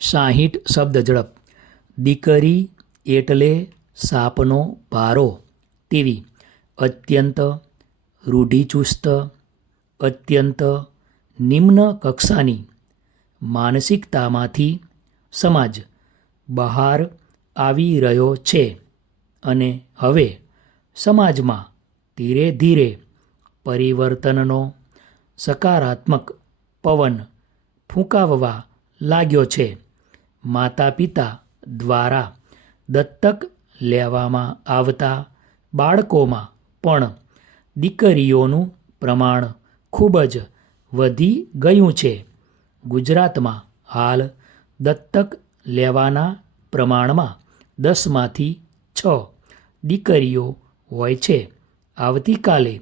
60 શબ્દ ઝડપ. દીકરી એટલે સાપનો ભારો તેવી અત્યંત રૂઢિચુસ્ત, અત્યંત નિમ્ન કક્ષાની માનસિકતામાંથી સમાજ બહાર આવી રહ્યો છે અને હવે સમાજમાં ધીરે ધીરે પરિવર્તનનો સકારાત્મક પવન ફૂંકાવવા લાગ્યો છે. માતા પિતા દ્વારા દત્તક લેવામાં આવતા બાળકોમાં પણ દીકરીઓનું પ્રમાણ ખૂબ જ વધી ગયું છે. ગુજરાતમાં હાલ દત્તક લેવાના પ્રમાણમાં 10માંથી 6 દીકરીઓ હોય છે. આવતીકાલે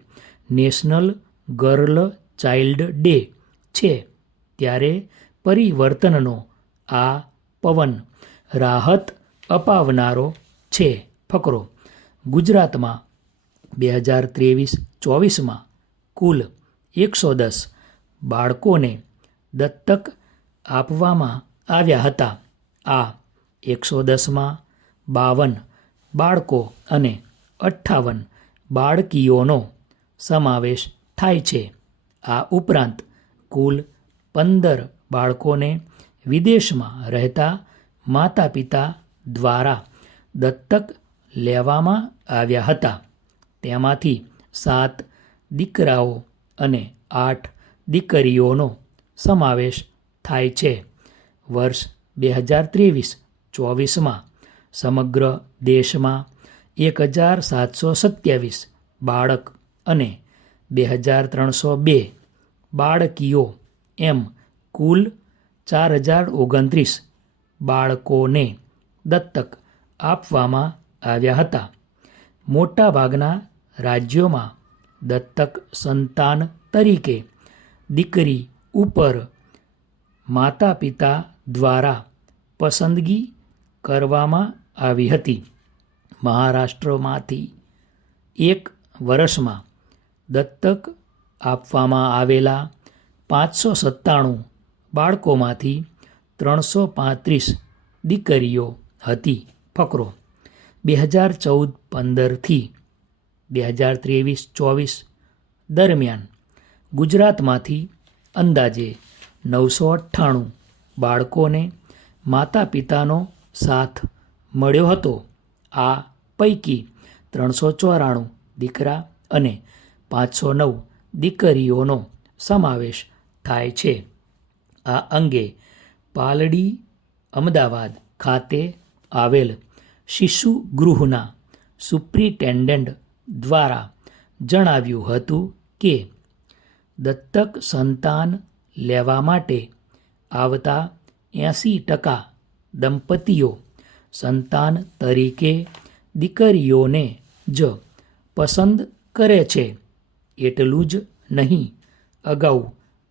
નેશનલ ગર્લ ચાઇલ્ડ ડે છે, ત્યારે પરિવર્તનનો આ પવન રાહત અપાવનારો છે. ફકરો. ગુજરાતમાં 2023-24માં કુલ 110 બાળકોને દત્તક આપવામાં આવ્યા હતા. આ 110માં 52 બાળકો અને 58 બાળકીઓનો સમાવેશ થાય છે. આ ઉપરાંત કુલ 15 બાળકોને વિદેશમાં રહેતા માતા પિતા દ્વારા દત્તક લેવામાં આવ્યા હતા. તેમાંથી 7 દીકરાઓ અને 8 દીકરીઓનો સમાવેશ થાય છે. વર્ષ 2023-24માં સમગ્ર દેશમાં 1727 બાળક અને 2302 બાળકીઓ એમ કુલ 4029 બાળકોને દત્તક આપવામાં આવ્યા હતા. મોટાભાગના રાજ્યોમાં દત્તક સંતાન તરીકે દીકરી ઉપર માતા પિતા દ્વારા પસંદગી કરવામાં આવી હતી. મહારાષ્ટ્રમાંથી 1 વર્ષમાં દત્તક આપવામાં આવેલા 597 બાળકોમાંથી 335 દીકરીઓ હતી. ફકરો. 2014-15થી 2023-24 દરમિયાન ગુજરાતમાંથી અંદાજે 998 બાળકોને માતા પિતાનો સાથ મળ્યો હતો. આ પૈકી 394 દીકરા અને 509 દીકરીઓનો સમાવેશ થાય છે. આ અંગે પાલડી, અમદાવાદ ખાતે આવેલ શિશુ ગૃહના સુપ્રિન્ટેન્ડન્ટ દ્વારા જણાવ્યું હતું કે દત્તક સંતાન લેવા માટે આવતા 80% દંપતીઓ સંતાન તરીકે દીકરીઓને જ પસંદ કરે છે. એટલું જ નહીં, અગાઉ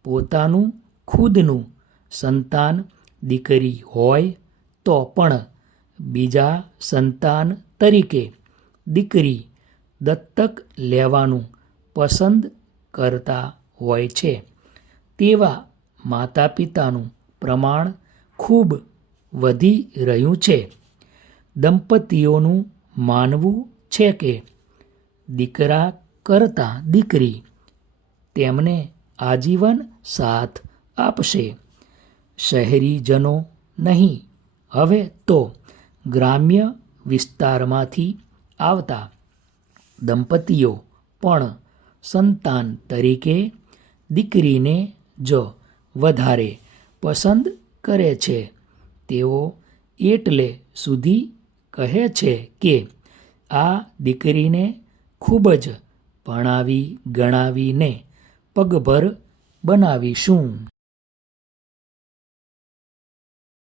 પોતાનું ખુદનું સંતાન દીકરી હોય તો પણ બીજા સંતાન તરીકે દીકરી દત્તક લેવાનું પસંદ કરતા હોય છે. તેવા માતા પિતાનું પ્રમાણ ખૂબ વધી રહ્યું છે. દંપતીઓનું માનવું છે કે દીકરા કરતાં દીકરી તેમને આજીવન સાથ આપશે. શહેરીજનો નહીં, હવે તો ગ્રામ્ય વિસ્તારમાંથી આવતા દંપતીઓ પણ સંતાન તરીકે દીકરીને જ વધારે પસંદ કરે છે. તેઓ એટલે સુધી કહે છે કે આ દીકરીને ખૂબ જ ભણાવી ગણાવીને પગભર બનાવીશું.